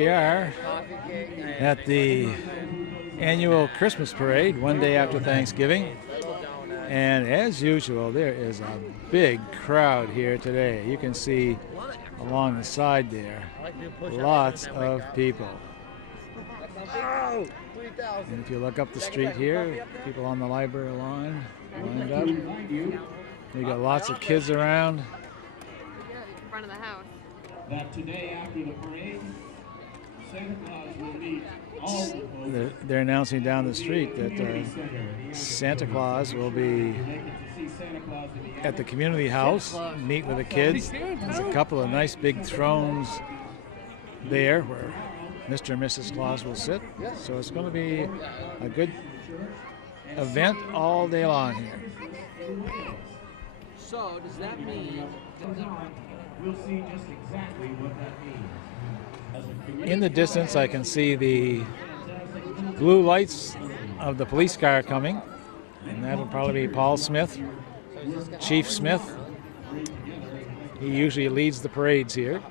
we are at the annual Christmas parade, one day after Thanksgiving. And as usual, there is a big crowd here today. You can see along the side there, lots of people. And if you look up the street here, people on the library lawn lined up. We got lots of kids around. In front of the house. That today after the parade, Santa Claus will meet all the They're announcing down the street that Santa Claus will be at the community house, meet with the kids. There's a couple of nice big thrones there where Mr. and Mrs. Claus will sit. So it's going to be a good event all day long here. So does that mean we'll see just exactly what that means. In the distance, I can see the blue lights of the police car coming, and that'll probably be Paul Smith, Chief Smith. He usually leads the parades here.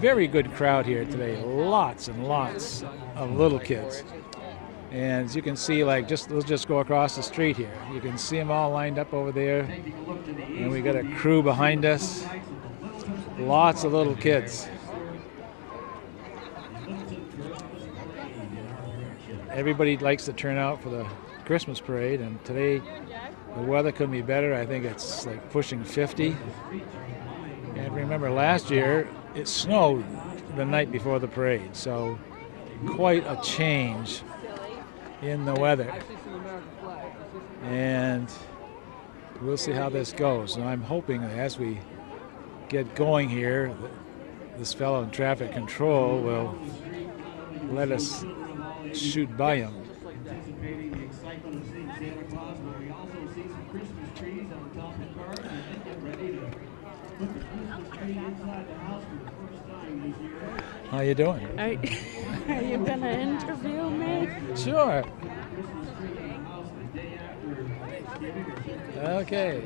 Very good crowd here today. Lots and lots of little kids. And as you can see, let's just go across the street here. You can see them all lined up over there. And we got a crew behind us. Lots of little kids. Everybody likes to turn out for the Christmas parade, and today the weather couldn't be better. I think it's like pushing 50. And remember, last year it snowed the night before the parade, so quite a change in the weather. And we'll see how this goes. And I'm hoping that as we get going here, this fellow in traffic control will let us shoot by him. How you doing? Are you gonna interview me? Sure. Okay.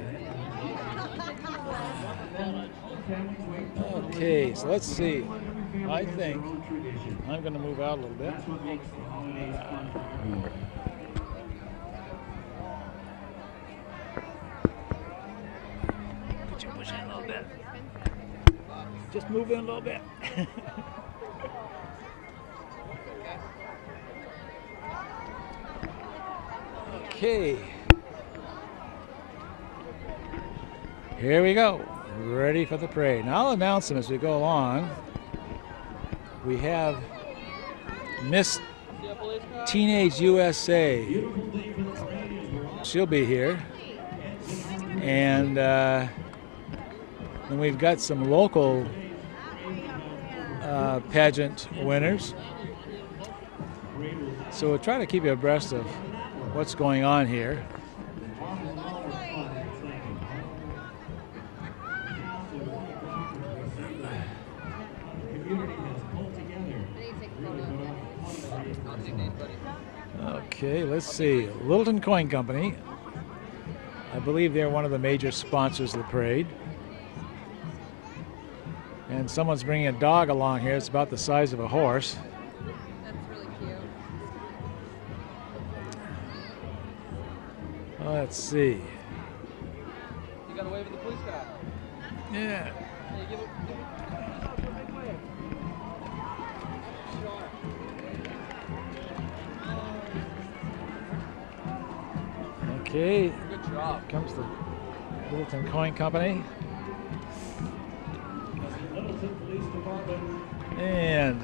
Okay, so let's see. I think I'm going to move out a little bit. Could you push in a little bit? Just move in a little bit. Okay. Here we go. Ready for the parade. Now I'll announce them as we go along. We have Miss Teenage USA. She'll be here. And then we've got some local pageant winners. So we'll try to keep you abreast of what's going on here. Okay, let's see. Littleton Coin Company. I believe they're one of the major sponsors of the parade. And someone's bringing a dog along here. It's about the size of a horse. That's really cute. Let's see. you got away with the police car? Yeah. Hey, give it big wave. Okay. Good job. Here comes the Littleton Coin Company. And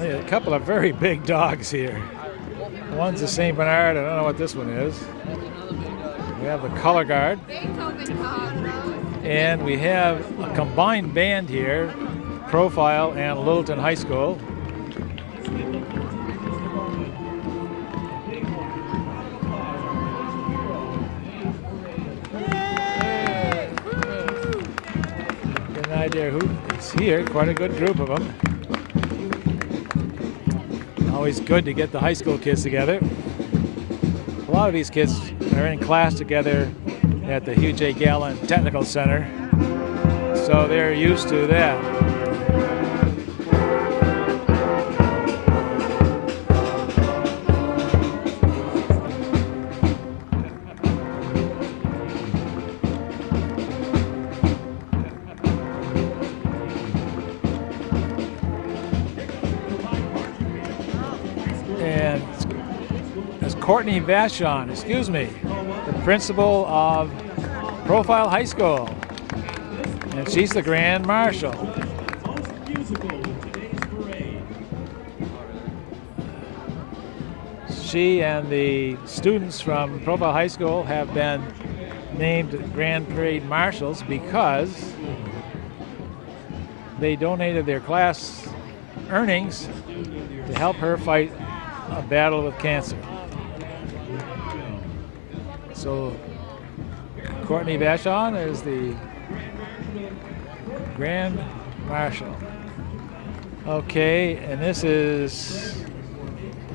a couple of very big dogs here. One's a St. Bernard. I don't know what this one is. We have the Color Guard. And we have a combined band here, Profile and Littleton High School. Get an idea who is here. Quite a good group of them. Always good to get the high school kids together. A lot of these kids are in class together at the Hugh J. Gallant Technical Center, so they're used to that. Courtney Vachon, excuse me, the principal of Profile High School. And she's the Grand Marshal. Most musical in today's parade. She and the students from Profile High School have been named Grand Parade Marshals because they donated their class earnings to help her fight a battle with cancer. So Courtney Vachon is the Grand Marshal. Okay, and this is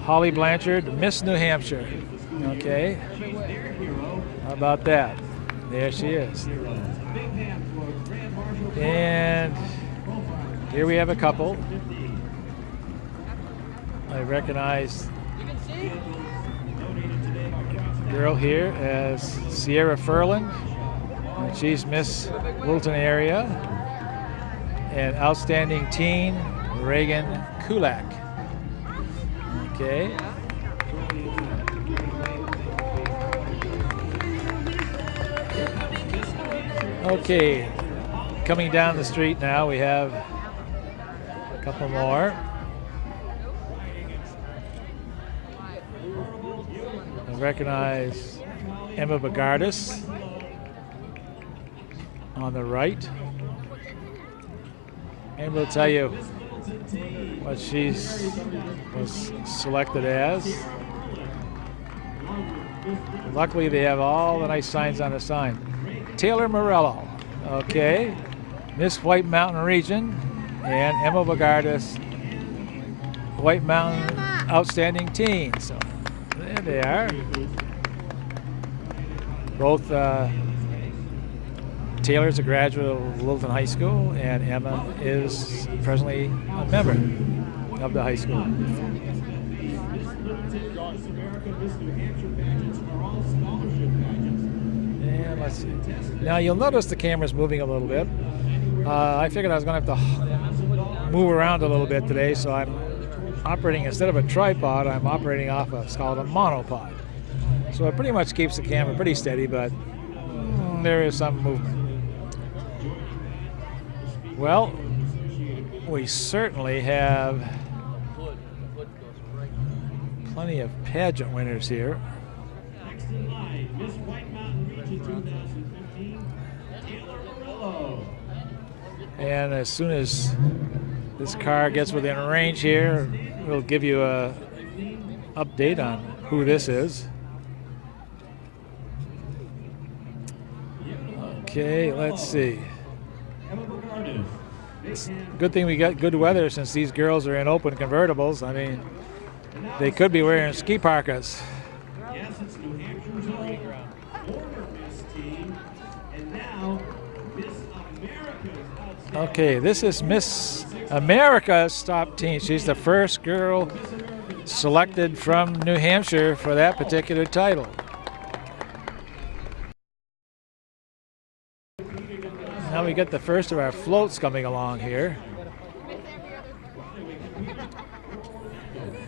Holly Blanchard, Miss New Hampshire. Okay, how about that? There she is. And here we have a couple. I recognize the girl here as Sierra Furland, and she's Miss Littleton area. And outstanding teen, Reagan Kulak. Okay. Okay, coming down the street now, we have a couple more. I recognize Emma Bagardis on the right. And we'll tell you what she was selected as. Luckily, they have all the nice signs on the sign. Taylor Morello, okay. Miss White Mountain Region, and Emma Bagardis, White Mountain Outstanding Teen. So there they are. Both Taylor's a graduate of Littleton High School, and Emma is presently a member of the high school. And let's see. Now you'll notice the camera's moving a little bit. I figured I was going to have to move around a little bit today, so I'm operating, instead of a tripod, I'm operating off of, it's called a monopod. So it pretty much keeps the camera pretty steady, but there is some movement. Well, we certainly have plenty of pageant winners here. Next in line, Miss White Mountain Region 2015, Taylor Morello. And as soon as this car gets within range here, we'll give you a update on who this is. Okay, let's see. It's a good thing we got good weather since these girls are in open convertibles. I mean, they could be wearing ski parkas. Yes, it's New Hampshire's own former Miss team, and now Miss America's. Okay, this is Miss America's top teen. She's the first girl selected from New Hampshire for that particular title. Now we get the first of our floats coming along here.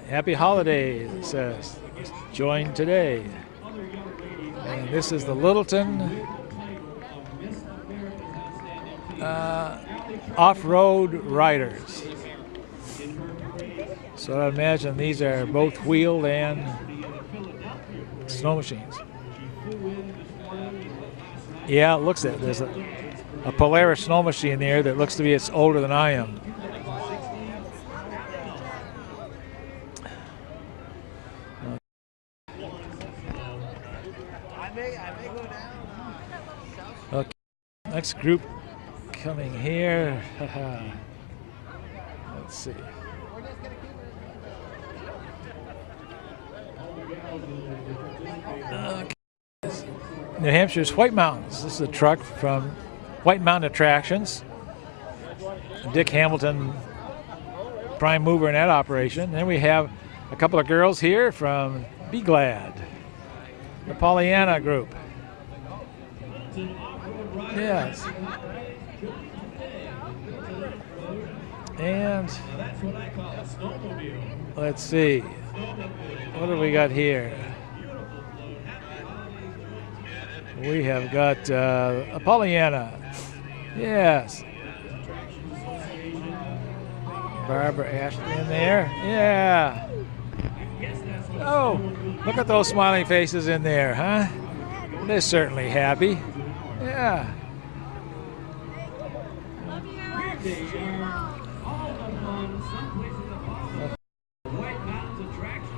Happy holidays, it says. Join today. And this is the Littleton off-road riders. So I imagine these are both wheeled and snow machines. Yeah, it looks it. There's a Polaris snow machine there that looks to be it's older than I am. Okay, next group coming here. Let's see. Okay. New Hampshire's White Mountains. This is a truck from White Mountain Attractions. Dick Hamilton, prime mover in that operation. Then we have a couple of girls here from Be Glad, the Pollyanna group. Yes. And let's see, what do we got here? We have got Pollyanna. Yes. Barbara Ashley in there. Yeah. Oh, look at those smiling faces in there, huh? They're certainly happy. Yeah.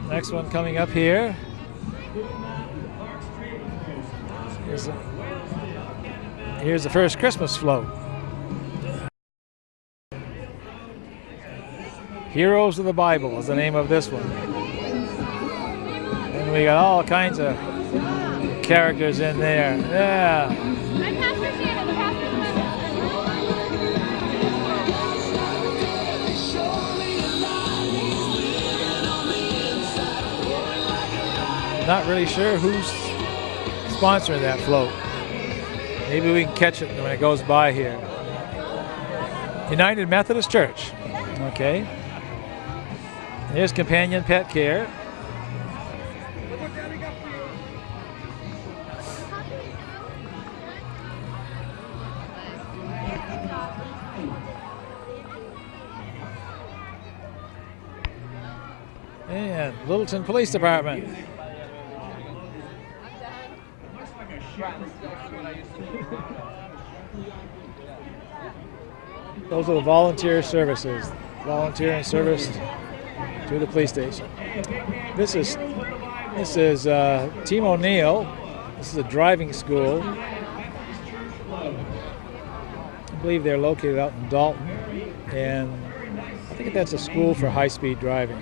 Next one coming up here is here's the first Christmas float. Heroes of the Bible is the name of this one. And we got all kinds of characters in there. Yeah. I'm Pastor Shannon, the pastor. Not really sure who's sponsoring that float. Maybe we can catch it when it goes by here. United Methodist Church. Okay. Here's Companion Pet Care. And Littleton Police Department. Those are the volunteer services. Volunteer and service to the police station. This is Team O'Neill. This is a driving school. I believe they're located out in Dalton, and I think that's a school for high-speed driving.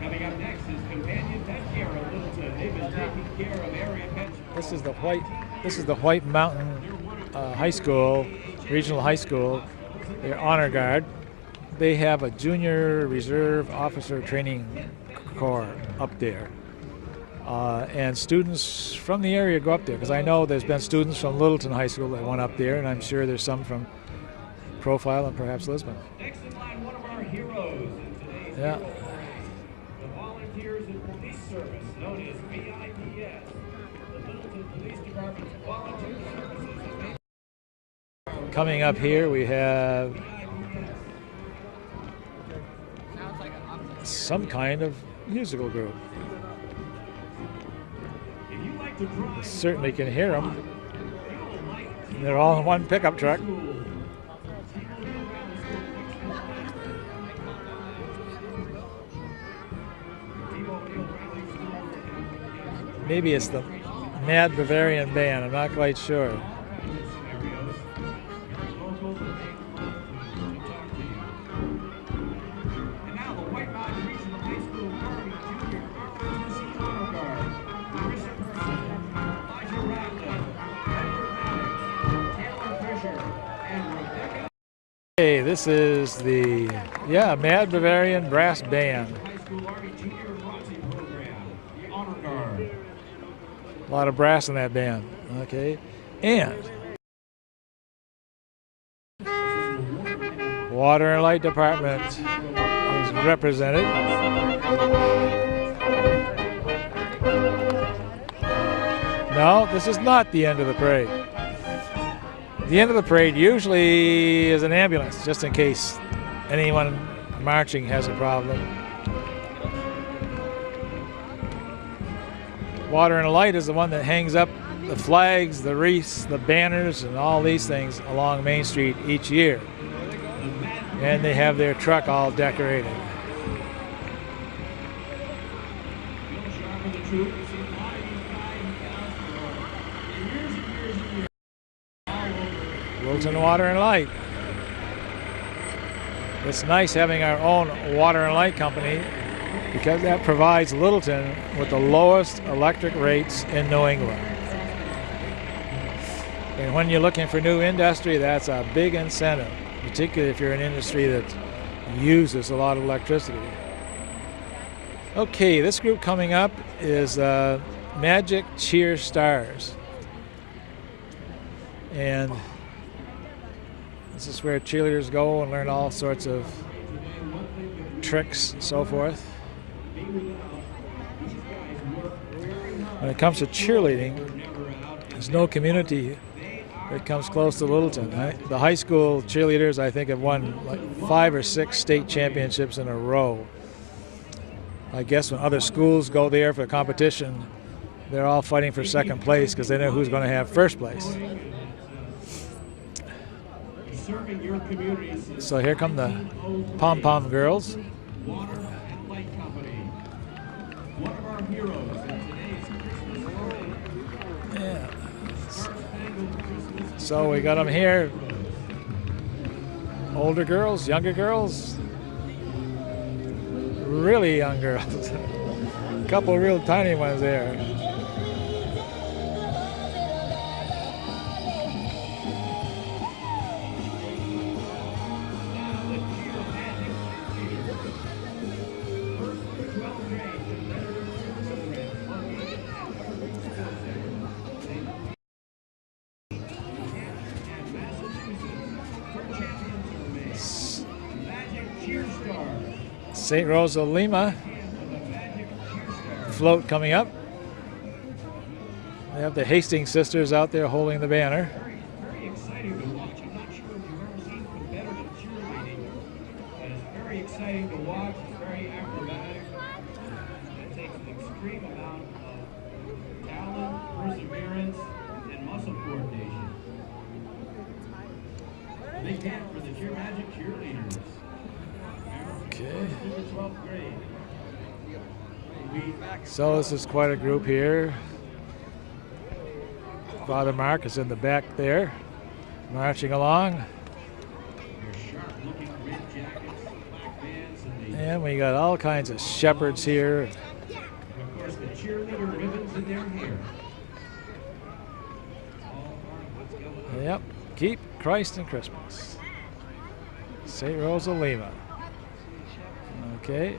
Coming up next is Companion Pet Care of Littleton. They've been taking care of area pets. This is the White Mountain High School, regional high school. They're honor guard. They have a junior reserve officer training corps up there. And students from the area go up there, because I know there's been students from Littleton High School that went up there, and I'm sure there's some from Profile and perhaps Lisbon. Next in line, one of our heroes in today's Yeah. the Volunteers in Police Service, known as VIPS. The Littleton Police Department's volunteer services. Coming up here, we have some kind of musical group. If you like to drive, Certainly can hear them. They're all in one pickup truck. Maybe it's the Mad Bavarian Band. I'm not quite sure. and now the White Mountain Regional High School Army Junior Emergency Honor Guard. Chris Person, Elijah Radcliffe, Edward Maddox, Taylor Fisher, and Rebecca. Hey, this is the Mad Bavarian Brass Band. High School Army Junior Emergency Program, the Honor Guard. A lot of brass in that band. Okay, and Water and Light Department is represented. No, this is not the end of the parade. The end of the parade usually is an ambulance, just in case anyone marching has a problem. Water and Light is the one that hangs up the flags, the wreaths, the banners, and all these things along Main Street each year. And they have their truck all decorated. Littleton Water and Light. It's nice having our own water and light company, because that provides Littleton with the lowest electric rates in New England. And when you're looking for new industry, that's a big incentive, particularly if you're an industry that uses a lot of electricity. Okay, this group coming up is Magic Cheer Stars. And this is where cheerleaders go and learn all sorts of tricks and so forth. it comes to cheerleading, there's no community that comes close to Littleton. The high school cheerleaders, I think, have won like 5 or 6 state championships in a row. I guess when other schools go there for competition, they're all fighting for second place because they know who's going to have first place. So here come the pom-pom girls. Yeah. So we got them here. Older girls, younger girls, really young girls. A couple real tiny ones there. St. Rosa Lima float coming up. They have the Hastings sisters out there holding the banner. Very exciting to watch. I'm not sure if you've ever seen one better than cheerleading. But it's very exciting to watch. It's very acrobatic. It takes an extreme amount of talent, perseverance, and muscle coordination. Big hand for the Cheer Magic cheerleaders. Okay. So this is quite a group here. Father Mark is in the back there, marching along. And we got all kinds of shepherds here. Of course, the cheerleader ribbons in their hair. Yep, keep Christ in Christmas. St. Rosa Lima. Okay.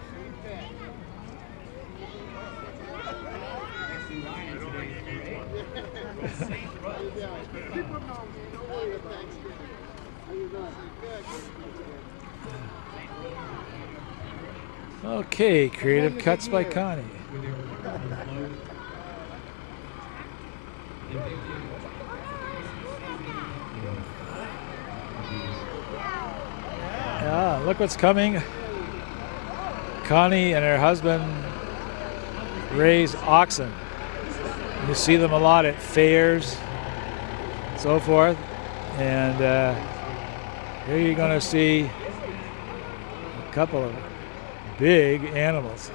Okay, creative cuts by Connie. Ah, look what's coming. Connie and her husband raise oxen. You see them a lot at fairs, so forth. And here you're going to see a couple of big animals.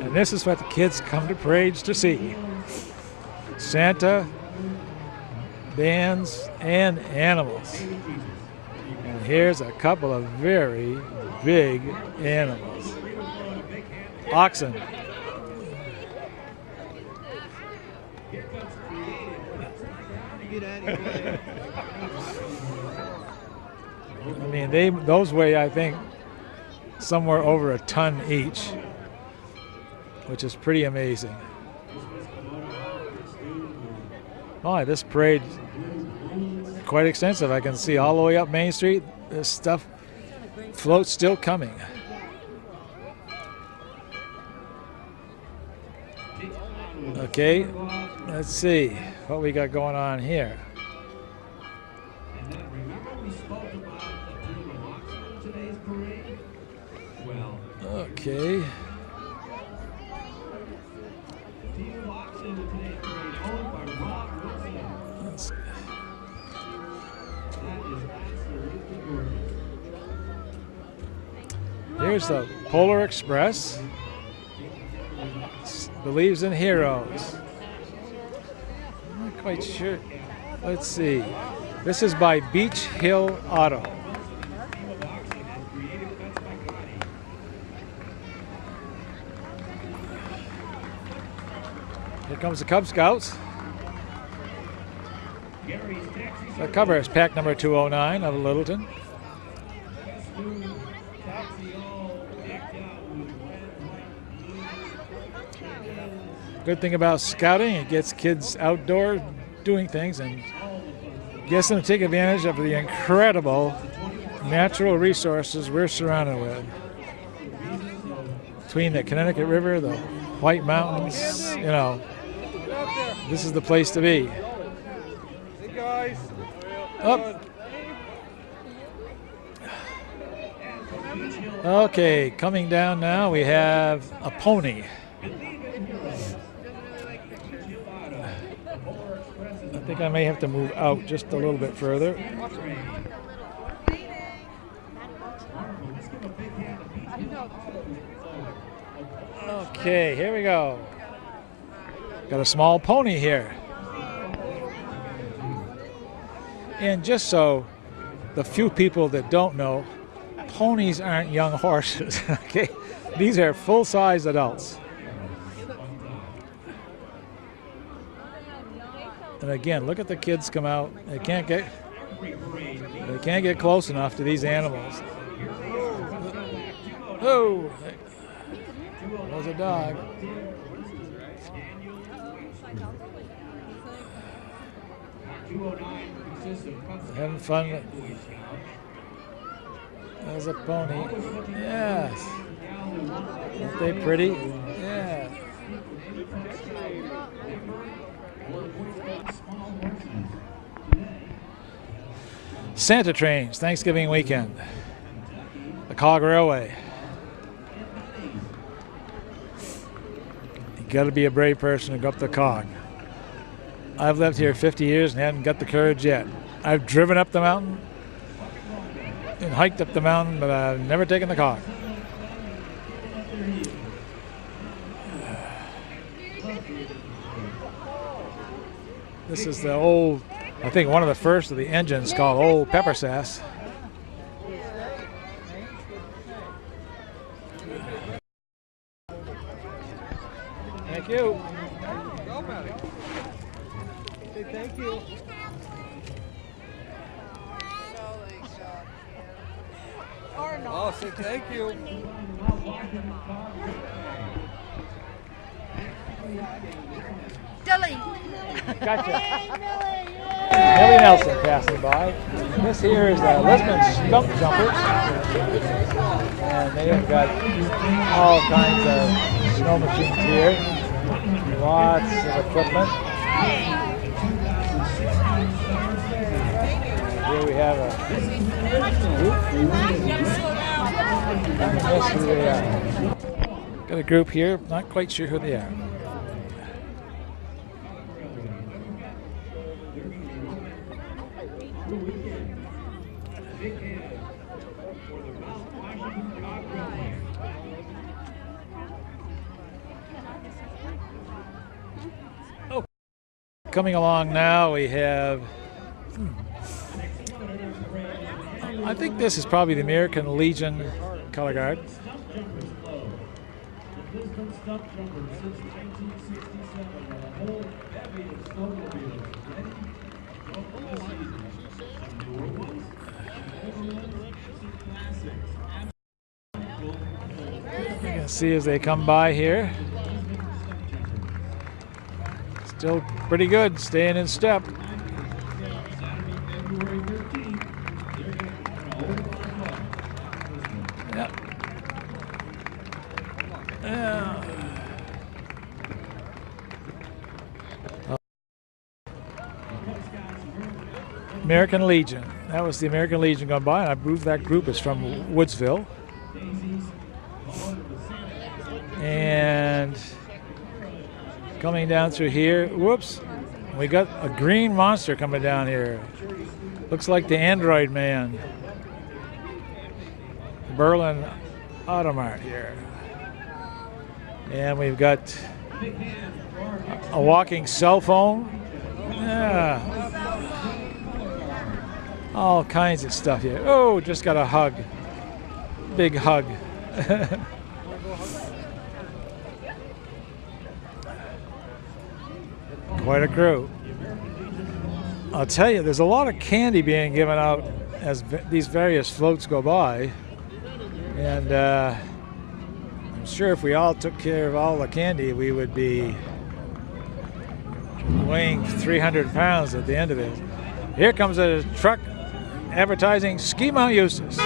And this is what the kids come to parades to see. Santa, bands, and animals. And here's a couple of very big animals. Oxen. I mean, those weigh, I think, somewhere over a ton each, which is pretty amazing. Oh, this parade quite extensive. I can see all the way up Main Street. This stuff float's still coming. Okay, let's see what we got going on here. Okay. Here's the Polar Express. Believes in heroes. I'm not quite sure. Let's see. This is by Beach Hill Auto. Here comes the Cub Scouts. The cover is pack number 209 of Littleton. Good thing about scouting, it gets kids outdoors doing things and gets them to take advantage of the incredible natural resources we're surrounded with. between the Connecticut River, the White Mountains, you know, this is the place to be. Hey guys. Up. Okay, coming down now, we have a pony. I think I may have to move out just a little bit further. Okay, here we go. Got a small pony here. And just so the few people that don't know, ponies aren't young horses, okay? These are full-size adults. And again, look at the kids come out. They can't get close enough to these animals. Oh, there's a dog. Having fun. There's a pony. Yes. Aren't they pretty? Yeah. Santa trains, Thanksgiving weekend. The Cog Railway. You got to be a brave person to go up the Cog. I've lived here 50 years and haven't got the courage yet. I've driven up the mountain and hiked up the mountain, but I've never taken the Cog. This is the old, I think one of the first of the engines called Old Pepper Sass. Thank you. Go, Maddie. Say thank you. Oh, say thank you. Dilly. Gotcha. Millie Nelson passing by. This here is the Lisbon Stump Jumpers. And they have got all kinds of snow machines here. Lots of equipment. Here we have a guess who they are. Got a group here, not quite sure who they are. Oh, coming along now, we have. I think this is probably the American Legion color guard. You can see as they come by here. Still pretty good, staying in step. American Legion. That was the American Legion going by, and I believe that group is from Woodsville. And coming down through here, whoops, we got a green monster coming down here. Looks like the Android Man. Berlin Automart here. And we've got a walking cell phone. Yeah. All kinds of stuff here. Oh, just got a hug. Big hug. Quite a crew. I'll tell you, there's a lot of candy being given out as these various floats go by. And I'm sure if we all took care of all the candy, we would be weighing 300 pounds at the end of it. Here comes a truck advertising Ski Mount Eustis.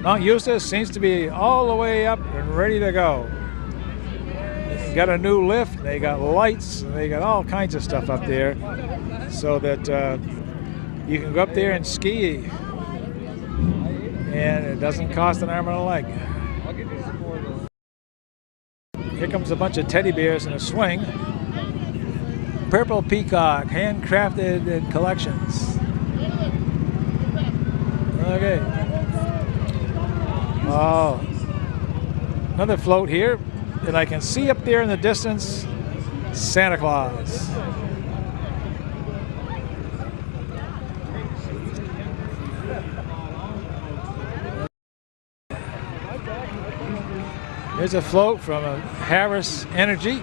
Mount Eustis seems to be all the way up and ready to go. They got a new lift, they got lights, and they got all kinds of stuff up there so that you can go up there and ski, and it doesn't cost an arm and a leg. Here comes a bunch of teddy bears in a swing. Purple Peacock, handcrafted in collections. Okay. Oh, another float here, and I can see up there in the distance Santa Claus. Here's a float from a Harris Energy.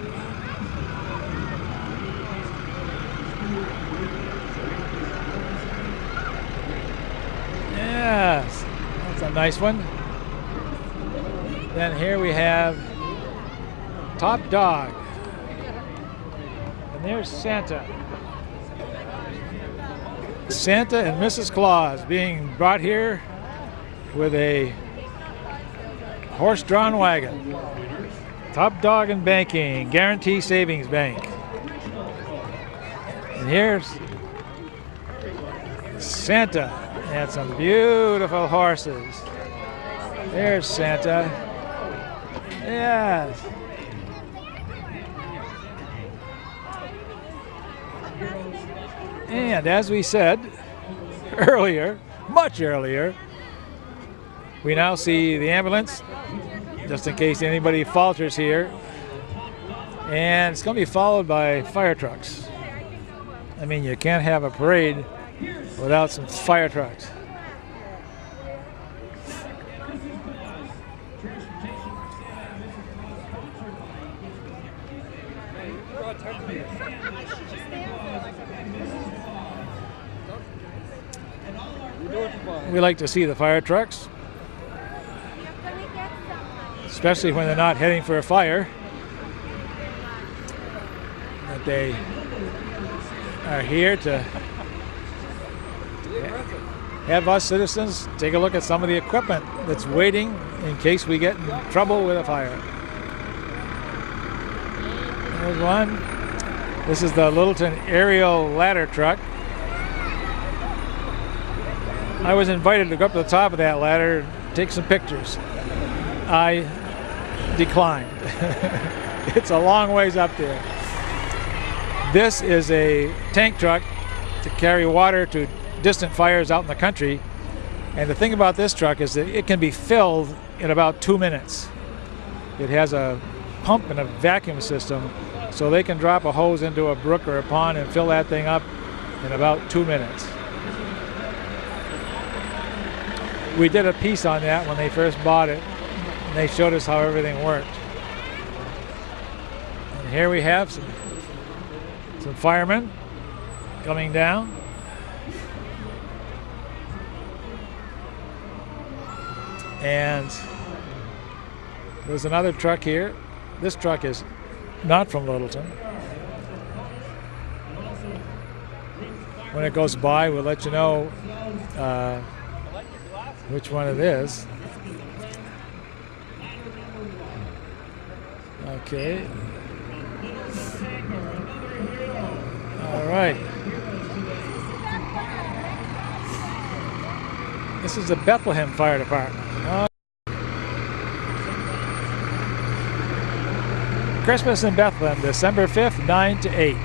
Yes, that's a nice one. Then here we have Top Dog. And there's Santa. Santa and Mrs. Claus being brought here with a horse-drawn wagon. Top Dog and Banking, Guarantee Savings Bank. And here's Santa and some beautiful horses. There's Santa. Yes. And as we said earlier, much earlier, we now see the ambulance, just in case anybody falters here. And it's going to be followed by fire trucks. I mean, you can't have a parade without some fire trucks. We like to see the fire trucks, especially when they're not heading for a fire, that they are here to have us citizens take a look at some of the equipment that's waiting in case we get in trouble with a fire. There's one. This is the Littleton aerial ladder truck. I was invited to go up to the top of that ladder and take some pictures. I declined. It's a long ways up there. This is a tank truck to carry water to distant fires out in the country. And the thing about this truck is that it can be filled in about 2 minutes. It has a pump and a vacuum system, so they can drop a hose into a brook or a pond and fill that thing up in about 2 minutes. We did a piece on that when they first bought it, and they showed us how everything worked. And here we have some firemen coming down. And there's another truck here. This truck is not from Littleton. When it goes by, we'll let you know which one it is. Okay. All right. This is the Bethlehem Fire Department. Christmas in Bethlehem, December 5th, 9 to 8.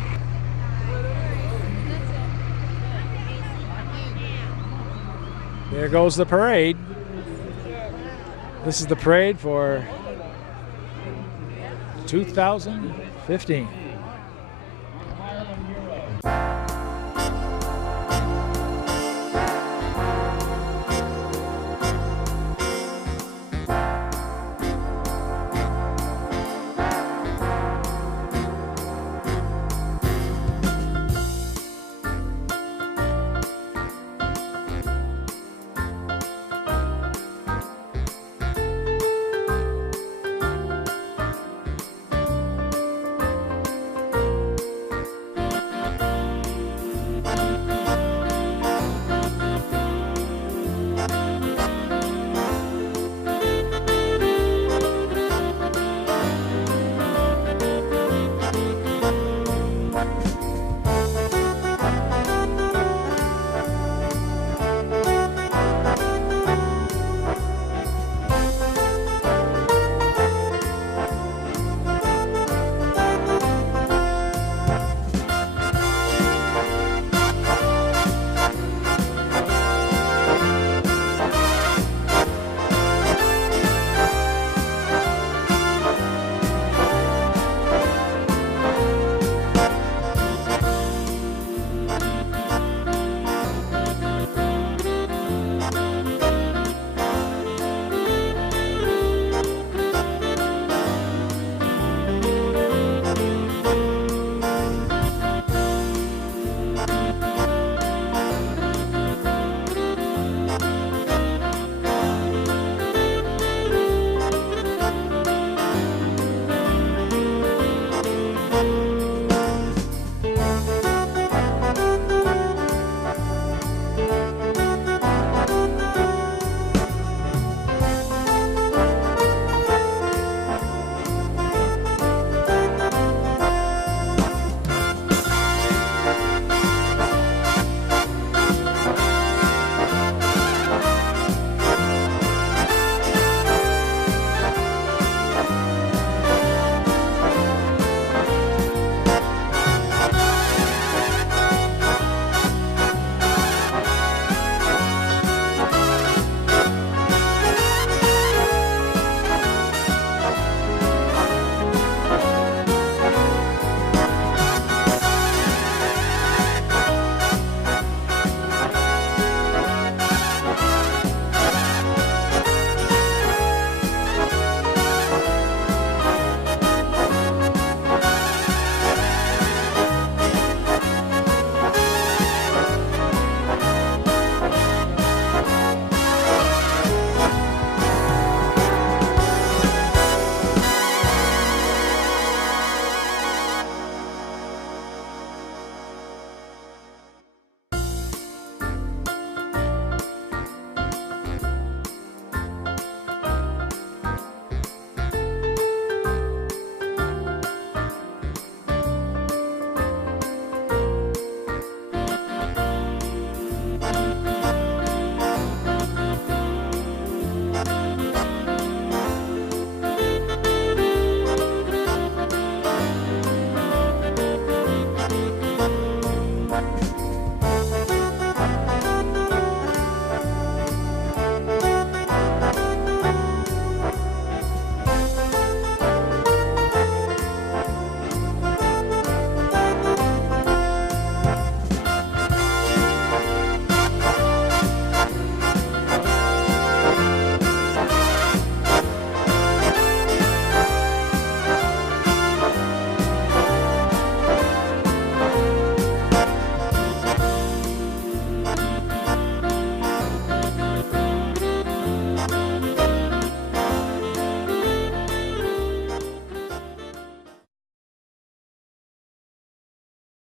There goes the parade. This is the parade for 2015.